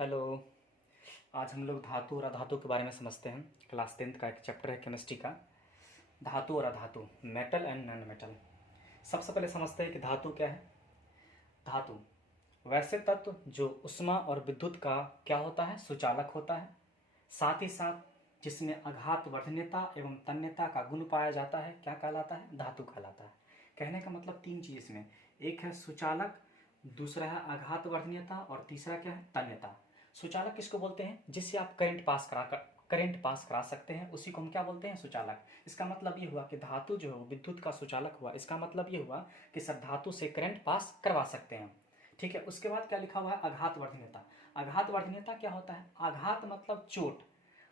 Hello. आज हम लोग धातु और अधातु के बारे में समझते हैं। क्लास 10th का एक चैप्टर है केमिस्ट्री का, धातु और अधातु, मेटल एंड नॉन मेटल। सबसे पहले समझते हैं कि धातु क्या है। धातु वैसे तत्व जो उष्मा और विद्युत का क्या होता है, सुचालक होता है, साथ ही साथ जिसमें आघात वर्धनीयता एवं तन्यता का गुण पाया जाता है, क्या कहलाता है, धातु कहलाता है। कहने का मतलब तीन चीज इसमें, एक है सुचालक, दूसरा है आघात वर्धनीयता और तीसरा क्या है, तन्यता। सुचालक किसको बोलते हैं, जिससे आप करंट पास करा सकते हैं, उसी को हम क्या बोलते हैं, सुचालक। इसका मतलब ये हुआ कि धातु जो है विद्युत का सुचालक हुआ। इसका मतलब ये हुआ कि सर धातु से करंट पास करवा सकते हैं। ठीक है। उसके बाद क्या लिखा हुआ है, आघात वर्धनीयता। आघात वर्धनीयता क्या होता है, आघात मतलब चोट,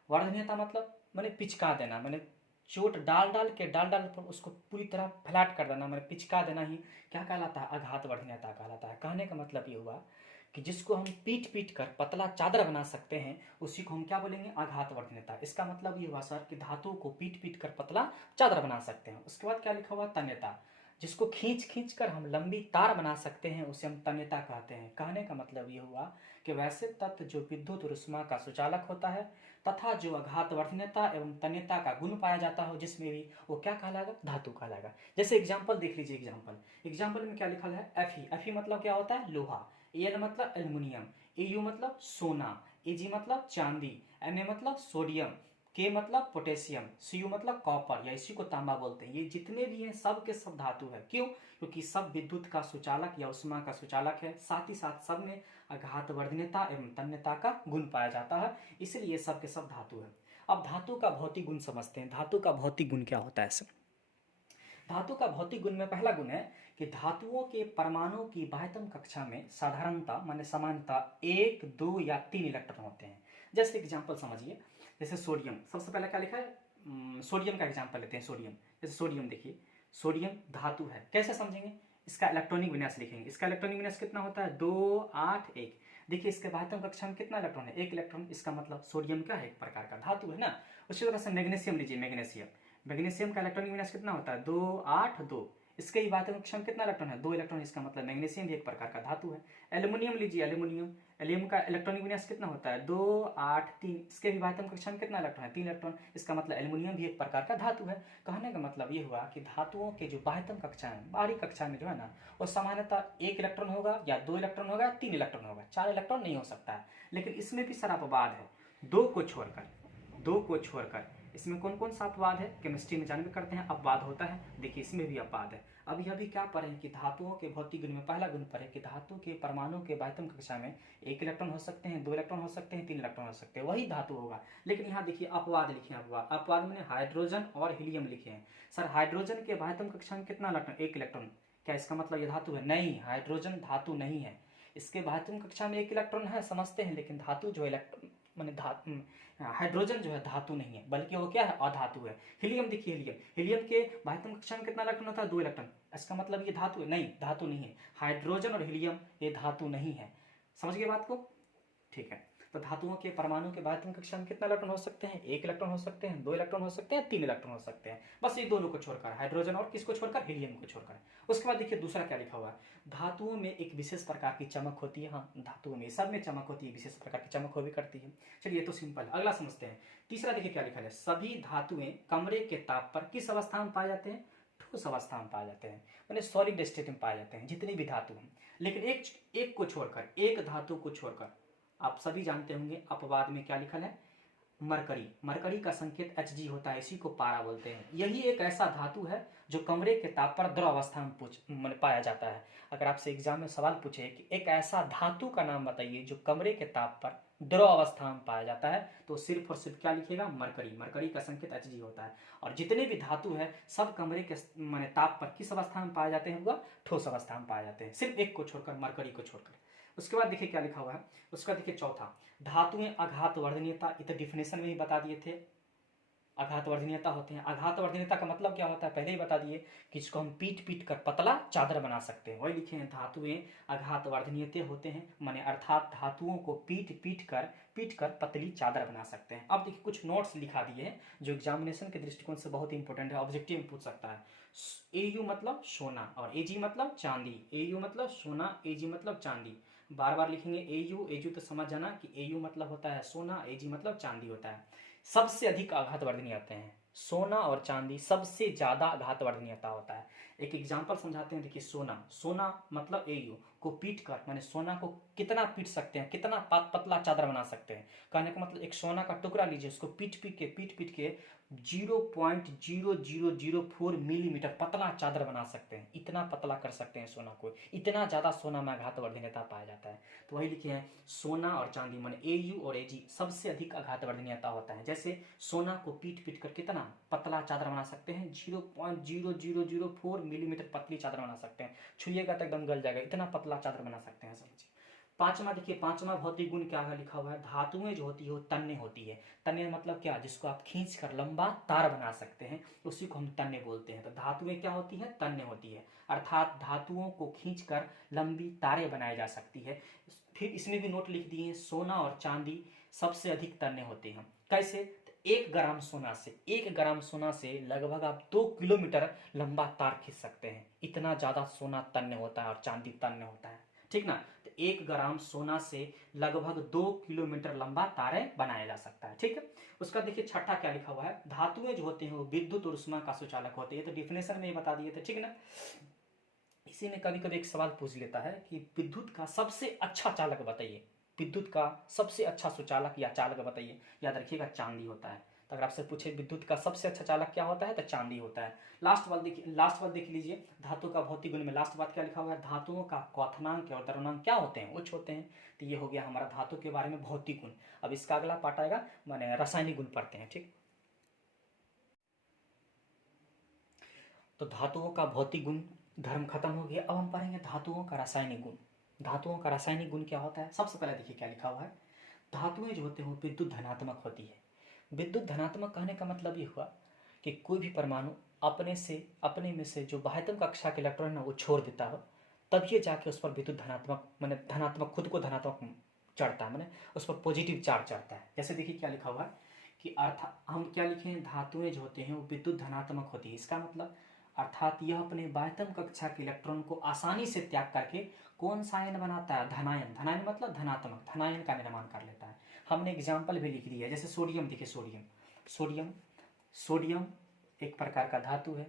वर्धनीयता मतलब मैंने पिचका देना, मैंने चोट डाल डाल पर उसको पूरी तरह फ्लैट कर देना, मैंने पिचका देना ही क्या कहलाता है, आघात वर्धनीयता कहलाता है। कहने का मतलब ये हुआ कि जिसको हम पीट पीट कर पतला चादर बना सकते हैं, उसी को हम क्या बोलेंगे, आघात वर्धनीयता। इसका मतलब ये हुआ सर कि धातु को पीट पीट कर पतला चादर बना सकते हैं। उसके बाद क्या लिखा हुआ, तन्यता। जिसको खींच खींच कर हम लंबी तार बना सकते हैं, उसे हम तन्यता कहते हैं। कहने का मतलब ये हुआ कि वैसे तत्व जो विद्युत और ऊष्मा का सुचालक होता है तथा जो आघात वर्धनीयता एवं तन्यता का गुण पाया जाता हो जिसमें भी, वो क्या कहलाएगा, धातु कहलाएगा। जैसे एग्जाम्पल देख लीजिए, एग्जाम्पल में क्या लिखा है, एफी मतलब क्या होता है, लोहा। एन मतलब एल्युमिनियम, एयू मतलब सोना, एजी मतलब चांदी, Na मतलब सोडियम, के मतलब पोटेशियम, Cu मतलब कॉपर या इसी को तांबा बोलते हैं। ये जितने भी हैं सब के सब धातु है। क्यों, क्योंकि सब विद्युत का सुचालक या उष्मा का सुचालक है, साथ ही साथ सब में आघात वर्धनीयता एवं तन्यता का गुण पाया जाता है, इसलिए सब के सब धातु है। अब धातु का भौतिक गुण समझते हैं। धातु का भौतिक गुण क्या होता है। धातु का भौतिक गुण में पहला गुण है कि धातुओं के परमाणु की बाह्यतम कक्षा में साधारणता माने समानता 1, 2 या 3 इलेक्ट्रॉन होते हैं। जैसे एग्जांपल समझिए, जैसे सोडियम, सबसे पहले क्या लिखा है, सोडियम का एग्जांपल लेते हैं। सोडियम, जैसे सोडियम देखिए, सोडियम धातु है। कैसे समझेंगे, इसका इलेक्ट्रॉनिक विन्यास लिखेंगे। इसका इलेक्ट्रॉनिक विन्यास कितना होता है, 2, 8, 1। देखिए इसके बाह्यतम कक्षा में कितना इलेक्ट्रॉन है, 1 इलेक्ट्रॉन। इसका मतलब सोडियम क्या है, एक प्रकार का धातु है ना। उसी तरह से मैग्नीशियम लीजिए, मैग्नीशियम का इलेक्ट्रॉनिक विन्यास कितना होता है, 2, 8, 2। इसके ही बात कक्षा में कितना इलेक्ट्रॉन है, 2 इलेक्ट्रॉन। इसका मतलब मैग्नीशियम भी एक प्रकार का धातु है। एल्यूमिनियम लीजिए, एल्यूमिनियम का इलेक्ट्रॉनिक विन्यास कितना होता है, 2, 8, 3। इसके भी बात कक्षा में कितना इलेक्ट्रॉन है, 3 इलेक्ट्रॉन। इसका मतलब एल्यूमिनियम भी एक प्रकार का धातु है। कहने का मतलब ये हुआ कि धातुओं के जो बाह्यतम कक्षा है, बाहरी कक्षा में जो है ना, वो सामान्यतः 1 इलेक्ट्रॉन होगा या 2 इलेक्ट्रॉन होगा, 3 इलेक्ट्रॉन होगा, 4 इलेक्ट्रॉन नहीं हो सकता है। लेकिन इसमें भी सर अपवाद है, दो को छोड़कर। इसमें कौन कौन सा अपवाद है, केमिस्ट्री में जानबे करते हैं, अपवाद होता है। देखिए इसमें भी अपवाद है। अभी क्या पढ़े कि धातुओं के भौतिक गुण में पहला गुण पढ़े कि धातु के परमाणु के बाह्यतम कक्षा में 1 इलेक्ट्रॉन हो सकते हैं, 2 इलेक्ट्रॉन हो सकते हैं, 3 इलेक्ट्रॉन हो सकते हैं, वही धातु होगा। लेकिन यहाँ देखिए अपवाद लिखे हैं, अपवाद में हाइड्रोजन और हीलियम लिखे हैं। सर हाइड्रोजन के बाह्यतम कक्षा में कितना इलेक्ट्रॉन, 1 इलेक्ट्रॉन। क्या इसका मतलब ये धातु है, नहीं, हाइड्रोजन धातु नहीं है। इसके बाह्यतम कक्षा में 1 इलेक्ट्रॉन है, समझते हैं, लेकिन धातु जो इलेक्ट्रॉन मैंने हाइड्रोजन जो है धातु नहीं है, बल्कि वो क्या है, अधातु है। हीलियम देखिए, हीलियम के बाह्यतम कक्षा में कितना इलेक्ट्रॉन होता है, 2 इलेक्ट्रॉन। इसका मतलब ये धातु है, नहीं, धातु नहीं है। हाइड्रोजन और हीलियम ये धातु नहीं है। समझ गए बात को, ठीक है। तो धातुओं के परमाणु के बाह्यतम कक्षा में कितना इलेक्ट्रॉन हो सकते हैं, 1 इलेक्ट्रॉन हो सकते हैं, 2 इलेक्ट्रॉन हो सकते हैं, 3 इलेक्ट्रॉन हो सकते हैं। बस ये दोनों को छोड़कर, हाइड्रोजन और किसको छोड़कर, हीलियम को छोड़कर। उसके बाद देखिए दूसरा क्या लिखा हुआ है, धातुओं में एक विशेष प्रकार की चमक होती है। हाँ, धातुओं में सब में चमक होती है, विशेष प्रकार की चमक हो भी करती है। चलिए ये तो सिंपल है, अगला समझते हैं। तीसरा देखिए क्या लिखा है, सभी धातुएं कमरे के ताप पर किस अवस्था में पाए जाते हैं, ठोस अवस्था में पाए जाते हैं, मैंने सॉलिड स्टेट में पाए जाते हैं, जितनी भी धातु हैं। लेकिन एक को छोड़कर, एक धातु को छोड़कर, आप सभी जानते होंगे अपवाद में क्या लिखा है, मरकरी का संकेत Hg होता है, इसी को पारा बोलते हैं। यही एक ऐसा धातु है जो कमरे के ताप पर द्रव अवस्था में पाया जाता है। अगर आपसे एग्जाम में सवाल पूछे कि एक ऐसा धातु का नाम बताइए जो कमरे के ताप पर द्रव अवस्था में पाया जाता है, तो सिर्फ और सिर्फ क्या लिखेगा, मरकरी का संकेत Hg होता है। और जितने भी धातु है सब कमरे के माने ताप पर किस अवस्था में पाए जाते हैं, वह ठोस अवस्था में पाए जाते हैं, सिर्फ एक को छोड़कर, मरकरी को छोड़कर। उसके बाद देखिए क्या लिखा हुआ है, उसका देखिए चौथा, धातुएं आघात वर्धनीयता, इतना डिफिनेशन में ही बता दिए थे, आघात वर्धनीयता होते हैं। आघात वर्धनीयता का मतलब क्या होता है, पहले ही बता दिए कि इसको हम पीट पीट कर पतला चादर बना सकते हैं, वही लिखे हैं, धातुएं आघात वर्धनीयते होते हैं, माने अर्थात धातुओं को पीट कर पतली चादर बना सकते हैं। अब देखिए कुछ नोट्स लिखा दिए हैं जो एग्जामिनेशन के दृष्टिकोण से बहुत इंपॉर्टेंट है, ऑब्जेक्टिव में पूछ सकता है। एयू मतलब सोना और एजी मतलब चांदी, एयू मतलब सोना, एजी मतलब चांदी। बार बार लिखेंगे एयू, एयू तो समझ जाना कि एयू मतलब होता है सोना, एजी मतलब चांदी होता है। सबसे अधिक आघातवर्धनीय होते हैं सोना और चांदी, सबसे ज्यादा आघातवर्धनीयता होता है। एक एग्जांपल समझाते हैं, देखिए सोना, सोना मतलब एयू को पीट कर, माने सोना को कितना पीट सकते हैं, कितना पतला चादर बना सकते हैं। कहने का मतलब एक सोना का टुकड़ा लीजिए, उसको पीट के 0.0004 मिलीमीटर पतला चादर बना सकते हैं, इतना पतला कर सकते हैं सोना को, इतना ज्यादा सोना में आघातवर्धनीयता पाया जाता है। तो वही लिखे हैं सोना और चांदी माने एयू और एजी सबसे अधिक आघातवर्धनीयता होता है। जैसे सोना को पीट कर कितना पतला चादर बना सकते हैं, 0.0004 मिलीमीटर पतली चादर बना सकते हैं, छुइएगा तो एकदम गल जाएगा, इतना पतला चादर बना सकते हैं। समझिए पांचवा, देखिए पांचवा भौतिक गुण क्या है, लिखा हुआ है धातुएं जो होती है वो तन्य होती है। तन्य मतलब क्या, जिसको आप खींच कर लंबा तार बना सकते हैं, उसी को हम तन्य बोलते हैं। तो धातुएं क्या होती है, तन्य होती है, अर्थात धातुओं को खींचकर लंबी तारें बनाई जा सकती है। फिर इसमें भी नोट लिख दिए, सोना और चांदी सबसे अधिक तन्य होते हैं। कैसे, 1 ग्राम सोना से, 1 ग्राम सोना से लगभग आप 2 किलोमीटर लंबा तार खींच सकते हैं, इतना ज्यादा सोना तन्य होता है और चांदी तन्य होता है, ठीक ना। तो 1 ग्राम सोना से लगभग 2 किलोमीटर लंबा तारे बनाया जा सकता है, ठीक है। उसका देखिए छठा क्या लिखा हुआ है, धातुएं जो होते हैं वो विद्युत और ऊष्मा का सुचालक होते हैं, तो डिफिनेशन में ही बता दिए थे, ठीक ना। इसी में कभी कभी एक सवाल पूछ लेता है कि विद्युत का सबसे अच्छा चालक बताइए, विद्युत का सबसे अच्छा सुचालक या चालक बताइए। याद रखिएगा चांदी होता है। तो अगर आपसे पूछे विद्युत का सबसे अच्छा चालक क्या होता है, तो चांदी होता है। लास्ट बात देख लीजिए, धातु का भौतिक गुण में लास्ट बात क्या लिखा हुआ है, धातुओं का क्वथनांक और द्रवनांक क्या होते हैं, उच्च होते हैं। तो ये हो गया हमारा धातु के बारे में भौतिक गुण। अब इसका अगला पार्ट आएगा, माने रासायनिक गुण पढ़ते हैं, ठीक। तो धातुओं का भौतिक गुण धर्म खत्म हो गया। अब हम पढ़ेंगे धातुओं का रासायनिक गुण। धातुओं का रासायनिक गुण क्या होता है, सबसे पहले देखिए क्या लिखा हुआ है, धातुएं जो होते हैं वो विद्युत धनात्मक होती है। विद्युत धनात्मक कहने का मतलब ये हुआ कि कोई भी परमाणु अपने में से जो बाह्यतम कक्षा के इलेक्ट्रॉन है वो छोड़ देता हो, तब ये जाके उस पर विद्युत धनात्मक मैंने धनात्मक खुद को धनात्मक चढ़ता है, मैंने उस पर पॉजिटिव चार्ज चढ़ता है। जैसे देखिए क्या लिखा हुआ है कि अर्थ हम क्या लिखे हैं, धातुएं जो होते हैं वो विद्युत धनात्मक होती है। इसका मतलब अर्थात यह अपने बाह्यतम कक्षा के इलेक्ट्रॉन को आसानी से त्याग करके कौन सा आयन बनाता है, धनायन। धनायन मतलब धनात्मक, धनायन का निर्माण कर लेता है। हमने एग्जाम्पल भी लिख दिया है, जैसे सोडियम, देखिए सोडियम सोडियम सोडियम एक प्रकार का धातु है।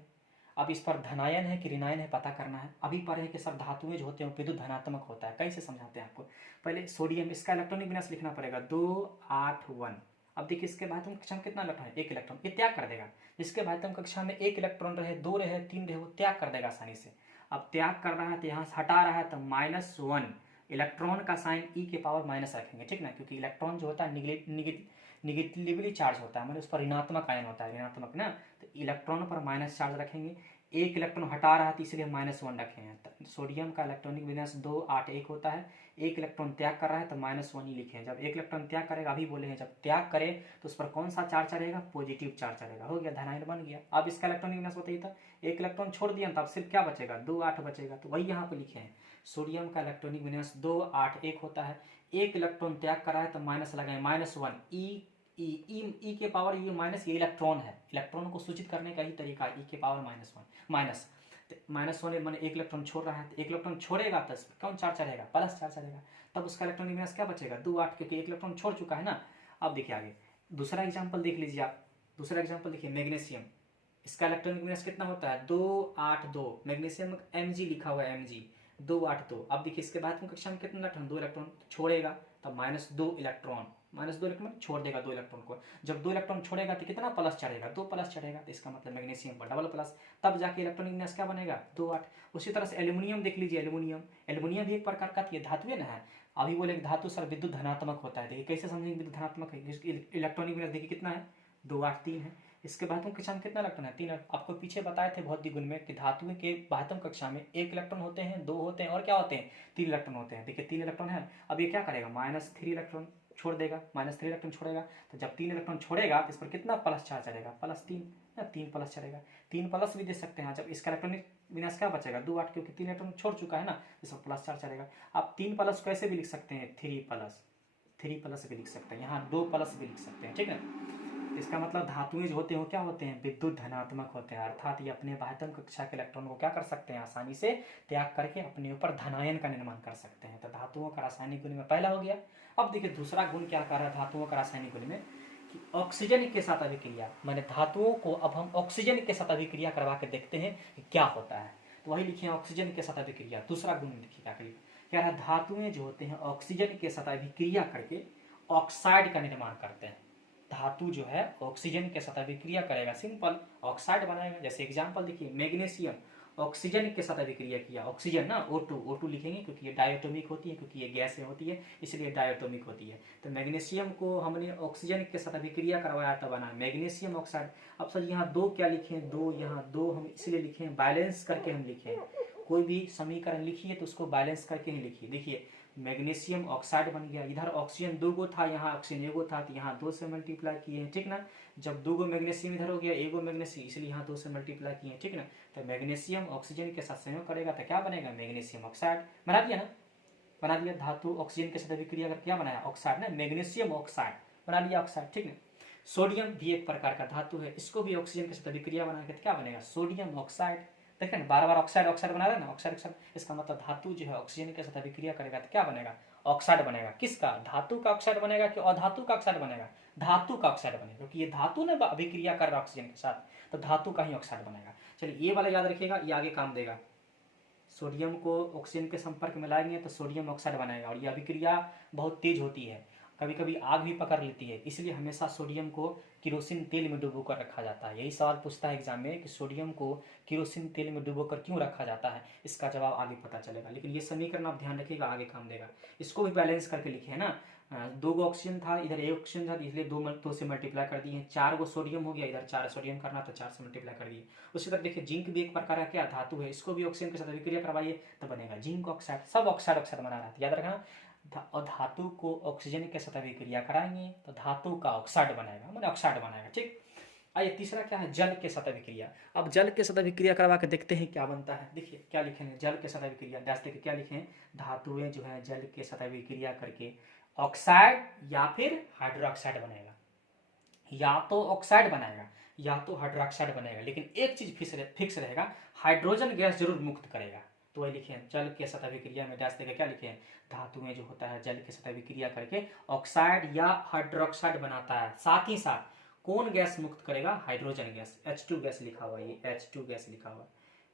अब इस पर धनायन है कि ऋणायन है पता करना है। अभी पढ़े कि सब धातुएं जो होते हैं विद्युत धनात्मक होता है। कैसे समझाते हैं आपको, पहले सोडियम, इसका इलेक्ट्रॉनिक विन्यास लिखना पड़ेगा 281। अब देखिए इसके बाह्यतम कक्षा में कितना इलेक्ट्रॉन है, 1 इलेक्ट्रॉन, ये त्याग कर देगा। जिसके बाह्यतम कक्षा में 1 इलेक्ट्रॉन रहे, 2 रहे, 3 रहे, वो त्याग कर देगा आसानी से। अब त्याग कर रहा है तो यहाँ से हटा रहा है तो -1, इलेक्ट्रॉन का साइन ई के पावर माइनस रखेंगे, ठीक ना, क्योंकि इलेक्ट्रॉन जो होता है निगेटिवली चार्ज होता है, मतलब उस पर ऋणात्मक आयन होता है, ऋणात्मक ना, तो इलेक्ट्रॉन पर माइनस चार्ज रखेंगे। 1 इलेक्ट्रॉन हटा रहा है तो इसलिए -1 रखे हैं। तो सोडियम का इलेक्ट्रॉनिक विन्यास 281 होता है। 1 इलेक्ट्रॉन त्याग कर रहा है तो -1 ही लिखे हैं। जब 1 इलेक्ट्रॉन त्याग करेगा, अभी बोले हैं जब त्याग करे तो उस पर कौन सा चार्ज चढ़ेगा, पॉजिटिव चार्ज चढ़ेगा, हो गया धनायन बन गया। अब इसका इलेक्ट्रॉनिक विन्यास बताइए, तो 1 इलेक्ट्रॉन छोड़ दिया तो अब सिर्फ क्या बचेगा, 2-8 बचेगा। तो वही यहाँ पे लिखे हैं, सोडियम का इलेक्ट्रॉनिक विन्यास 281 होता है। 1 इलेक्ट्रॉन त्याग कर रहा है तो माइनस लगाए, -1, ई के पावर ये माइनस, ये इलेक्ट्रॉन है, इलेक्ट्रॉन को सूचित करने का ही तरीका ई के पावर -1 माइनस। -1 मैंने 1 इलेक्ट्रॉन छोड़ रहा है, तो 1 इलेक्ट्रॉन छोड़ेगा तो कौन चार्ज चढ़ेगा, प्लस चार्ज चढ़ेगा। तब उसका इलेक्ट्रॉनिक विन्यास क्या बचेगा, 2-8, क्योंकि 1 इलेक्ट्रॉन छोड़ चुका है ना। अब देखिए आगे दूसरा एग्जाम्पल देख लीजिए आप। दूसरा एग्जाम्पल देखिए मैग्नीशियम, इसका इलेक्ट्रॉनिक विन्यास कितना होता है, 282। मैग्नीशियम Mg लिखा हुआ है, Mg 282। अब देखिए इसके बाद कक्षा में कितना इलेक्ट्रॉन, 2 इलेक्ट्रॉन छोड़ेगा तो -2 इलेक्ट्रॉन, -2 इलेक्ट्रॉन छोड़ देगा 2 इलेक्ट्रॉन को। जब 2 इलेक्ट्रॉन छोड़ेगा तो कितना प्लस चढ़ेगा, 2 प्लस चढ़ेगा। तो इसका मतलब मैग्नीशियम पर डबल प्लस, तब जाके इलेक्ट्रॉनिक विन्यास क्या बनेगा, 2-8। उसी तरह से एल्यूमिनियम देख लीजिए, एल्यूमिनियम भी एक प्रकार का धातु है ना है। अभी बोले धातु सर विद्युत धनात्मक होता है, देखिए कैसे समझेंगे विद्युत धनात्मक है, इलेक्ट्रॉनिक विन्यास देखिए कितना है, 283 है। इसके बाह्यतम कक्षा में कितना इलेक्ट्रॉन है, 3। आपको पीछे बताए थे भौतिक गुण में कि धातुओं के बाह्यतम कक्षा में 1 इलेक्ट्रॉन होते हैं, 2 होते हैं और क्या होते हैं, 3 इलेक्ट्रॉन होते हैं। देखिए 3 इलेक्ट्रॉन है। अब ये क्या करेगा, -3 इलेक्ट्रॉन छोड़ देगा, -3 इलेक्ट्रॉन छोड़ेगा। तो जब 3 इलेक्ट्रॉन छोड़ेगा तो इस पर कितना प्लस चार्ज चढ़ेगा, +3 या 3 प्लस चढ़ेगा। 3 प्लस भी दे सकते हैं। जब इसका इलेक्ट्रॉनिक विन्यास क्या बचेगा, 2-8, क्योंकि 3 इलेक्ट्रॉन छोड़ चुका है ना, इस पर प्लस चार्ज चढ़ेगा। आप 3 प्लस कैसे भी लिख सकते हैं, 3 प्लस भी लिख सकते हैं, यहाँ 2 प्लस भी लिख सकते हैं, ठीक है। इसका मतलब धातुएं जो होते हैं वो क्या होते हैं, विद्युत धनात्मक होते हैं, अर्थात ये अपने बाह्यतम कक्षा के इलेक्ट्रॉन को क्या कर सकते हैं, आसानी से त्याग करके अपने ऊपर धनायन का निर्माण कर सकते हैं। तो धातुओं का रासायनिक गुण में पहला हो गया। अब देखिए दूसरा गुण क्या कह रहा है धातुओं का रासायनिक गुण में, कि ऑक्सीजन के साथ अभिक्रिया, माने धातुओं को अब हम ऑक्सीजन के साथ अभिक्रिया करवा के देखते हैं कि क्या होता है। तो वही लिखे ऑक्सीजन के साथ अभिक्रिया, दूसरा गुण देखिए क्या करिए, क्या है, धातुएं जो होते हैं ऑक्सीजन के साथ अभिक्रिया करके ऑक्साइड का निर्माण करते हैं। धातु जो है ऑक्सीजन के साथ अभिक्रिया करेगा, सिंपल ऑक्साइड बनाएगा। जैसे एग्जांपल देखिए, मैग्नीशियम ऑक्सीजन के साथ अभिक्रिया किया, ऑक्सीजन ना O2 लिखेंगे क्योंकि ये डायटोमिक होती है, क्योंकि ये गैस होती है इसलिए डायटोमिक होती है। तो मैग्नीशियम को हमने ऑक्सीजन के साथ अभिक्रिया करवाया तो बना मैग्नीशियम ऑक्साइड। अब सर यहाँ दो क्या लिखे, दो यहाँ दो हम इसलिए लिखे हैं, बैलेंस करके हम लिखे हैं। कोई भी समीकरण लिखिए तो उसको बैलेंस करके ही लिखिए। देखिए मैग्नीशियम ऑक्साइड बन गया, इधर ऑक्सीजन दो गो था, यहाँ ऑक्सीजन एगो था, तो यहाँ 2 से मल्टीप्लाई किए हैं, ठीक ना। जब 2 गो मैग्नीशियम इधर हो गया, एगो मैग्नीशियम, इसलिए यहाँ 2 से मल्टीप्लाई किए हैं, ठीक ना। तो मैग्नीशियम ऑक्सीजन के साथ संयोग करेगा तो क्या बनेगा, मैग्नीशियम ऑक्साइड। बना दिया ना, बना दिया। धातु ऑक्सीजन के साथ अभिक्रिया कर क्या बनाया, ऑक्साइड ना, मैग्नीशियम ऑक्साइड बना लिया ऑक्साइड, ठीक ना। सोडियम भी एक प्रकार का धातु है, इसको भी ऑक्सीजन के साथ अभिक्रिया बना के क्या बनेगा, सोडियम ऑक्साइड। देखें ना, बार बार ऑक्साइड ऑक्साइड बना रहे हैं ना, ऑक्साइड ऑक्साइड। इसका मतलब धातु जो है ऑक्सीजन के साथ अभिक्रिया करेगा तो क्या बनेगा, ऑक्साइड बनेगा। किसका, धातु का ऑक्साइड बनेगा कि अधातु का ऑक्साइड बनेगा, धातु का ऑक्साइड बनेगा, क्योंकि ये धातु ने अभिक्रिया कर रहा है ऑक्सीजन के साथ, तो धातु का ही ऑक्साइड बनेगा। चलिए ये वाला याद रखिएगा, ये आगे काम देगा। सोडियम को ऑक्सीजन के संपर्क में लाएंगे तो सोडियम ऑक्साइड बनेगा, और ये अभिक्रिया बहुत तेज होती है, कभी कभी आग भी पकड़ लेती है, इसलिए हमेशा सोडियम को केरोसिन तेल में डुबोकर रखा जाता है। यही सवाल पूछता है एग्जाम में कि सोडियम को केरोसिन तेल में डुबोकर क्यों रखा जाता है, इसका जवाब आगे पता चलेगा। लेकिन ये समीकरण आप ध्यान रखिएगा, आगे काम देगा। इसको भी बैलेंस करके लिखे है ना, 2 गो ऑक्सीजन था, इधर एक ऑक्सीजन था, इसलिए 2 से मल्टीप्लाई कर दिए। 4 गो सोडियम हो गया, इधर 4 सोडियम करना तो 4 से मल्टीप्लाई कर दिए। उसी तरह देखिए जिंक भी एक प्रकार का क्या धातु है, इसको भी ऑक्सीजन के साथ अभिक्रिया करवाइए तो बनेगा जिंक ऑक्साइड। सब ऑक्साइड ऑक्साइड बना रहा है, याद रखना। और धातु को ऑक्सीजन के साथ अभिक्रिया कराएंगे तो धातु का ऑक्साइड बनेगा, माने ऑक्साइड बनाएगा, ठीक। आइए तीसरा क्या है, जल के साथ अभिक्रिया। अब जल के साथ अभिक्रिया करवा के देखते हैं क्या बनता है। देखिए क्या लिखे हैं, जल के साथ अभिक्रिया, ध्यान देखिए क्या लिखे हैं, धातुएं जो है जल के साथ अभिक्रिया करके ऑक्साइड या फिर हाइड्रोक्साइड बनेगा, या तो ऑक्साइड बनाएगा या तो हाइड्रोक्साइड बनेगा। लेकिन एक चीज फिक्स रहेगा, हाइड्रोजन गैस जरूर मुक्त करेगा। तो वही लिखे हैं, जल के साथ अभिक्रिया में डैश देकर क्या लिखे हैं, धातुएं जो होता है जल के साथ अभिक्रिया करके ऑक्साइड या हाइड्रोक्साइड बनाता है। साथ ही साथ कौन गैस मुक्त करेगा, हाइड्रोजन गैस, H2 गैस लिखा हुआ है, ये H2 गैस लिखा हुआ है,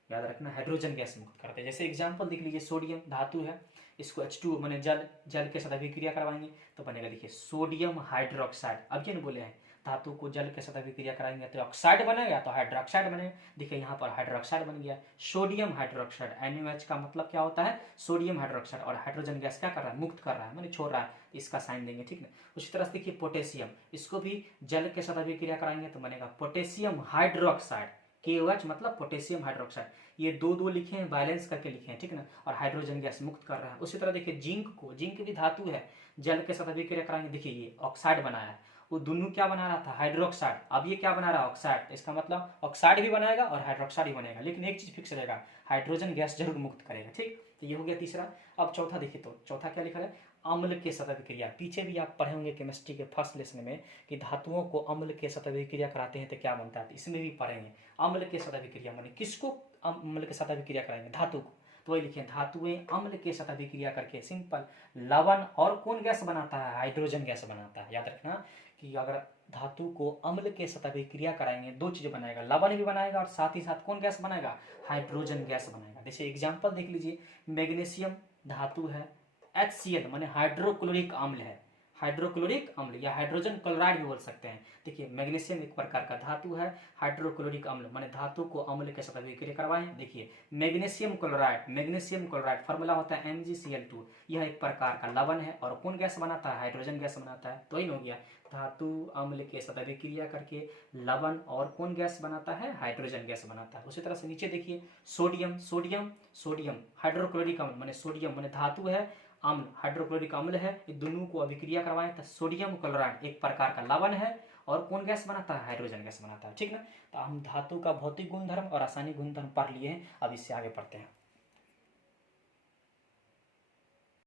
याद रखना, हाइड्रोजन गैस मुक्त करते हैं। जैसे एग्जांपल देख लीजिए, सोडियम धातु है, इसको H2 माने जल के साथ अभिक्रिया करवाएंगे तो बनेगा, देखिए सोडियम हाइड्रोक्साइड। अब ये बोले हैं धातु को जल के साथ अभिक्रिया कराएंगे तो ऑक्साइड बनेगा तो हाइड्रोक्साइड बनेगा। देखिए यहाँ पर हाइड्रोक्साइड बन गया, सोडियम हाइड्रोक्साइड। NaOH का मतलब क्या होता है, सोडियम हाइड्रोक्साइड, और हाइड्रोजन गैस क्या कर रहा है, मुक्त कर रहा है, माने छोड़ रहा है, तो इसका साइन देंगे, ठीक है। उसी तरह से देखिए पोटेशियम, इसको भी जल के साथ अभिक्रिया कराएंगे तो बनेगा पोटेशियम हाइड्रोक्साइड। KOH मतलब पोटेशियम हाइड्रोक्साइड। ये दो लिखे हैं, बैलेंस करके लिखे हैं, ठीक है ना, और हाइड्रोजन गैस मुक्त कर रहा है। उसी तरह देखिए जिंक को, जिंक भी धातु है, जल के साथ अभिक्रिया कराएंगे, देखिए ये ऑक्साइड बनाया है, वो दोनों क्या बना रहा था, हाइड्रोक्साइड, अब ये क्या बना रहा है, ऑक्साइड। इसका मतलब ऑक्साइड भी बनाएगा और हाइड्रोक्साइड भी बनेगा, लेकिन एक चीज फिक्स रहेगा, हाइड्रोजन गैस जरूर मुक्त करेगा, ठीक। तो ये हो गया तीसरा। अब चौथा देखिए, तो चौथा क्या लिखा है, अम्ल के साथ अभिक्रिया। पीछे भी आप पढ़े होंगे केमिस्ट्री के फर्स्ट लेसन में कि धातुओं को अम्ल के साथ अभिक्रिया कराते हैं तो क्या बनता है, इसमें भी पढ़ेंगे अम्ल के साथ अभिक्रिया, माने किसको अम्ल के साथ अभिक्रिया कराएंगे, धातु को। तो वही लिखे, धातुएं अम्ल के साथ अभिक्रिया करके सिंपल लवण और कौन गैस बनाता है, हाइड्रोजन गैस बनाता है। याद रखना कि अगर धातु को अम्ल के साथ अभिक्रिया कराएंगे, दो चीज बनाएगा, लवण भी बनाएगा और साथ ही साथ कौन गैस बनाएगा, हाइड्रोजन गैस बनाएगा। जैसे एग्जांपल देख लीजिए, मैग्नीशियम धातु है, HCl माने हाइड्रोक्लोरिक अम्ल है, हाइड्रोक्लोरिक अम्ल या हाइड्रोजन क्लोराइड भी बोल सकते हैं। देखिए मैग्नीशियम एक प्रकार का धातु है, हाइड्रोक्लोरिक अम्ल माने धातु को अम्ल के साथ अभिक्रिया करवाएं। देखिए मैग्नीशियम क्लोराइड फार्मूला होता है MgCl2, यह एक प्रकार का लवण है और कौन गैस बनाता है, हाइड्रोजन गैस बनाता है। तो ही हो गया, धातु अम्ल के साथ अभिक्रिया करके लवण और कौन गैस बनाता है, हाइड्रोजन गैस बनाता है। उसी तरह से नीचे देखिए, सोडियम हाइड्रोक्लोरिक अम्ल माने सोडियम माने धातु है, अम्ल हाइड्रोक्लोरिक अम्ल है, ये दोनों को अभिक्रिया करवाएं तो सोडियम क्लोराइड एक प्रकार का लवण है और कौन गैस बनाता है, हाइड्रोजन गैस बनाता है, ठीक ना। तो हम धातु का भौतिक गुणधर्म और रासायनिक गुणधर्म पढ़ लिए हैं, अब इससे आगे पढ़ते हैं।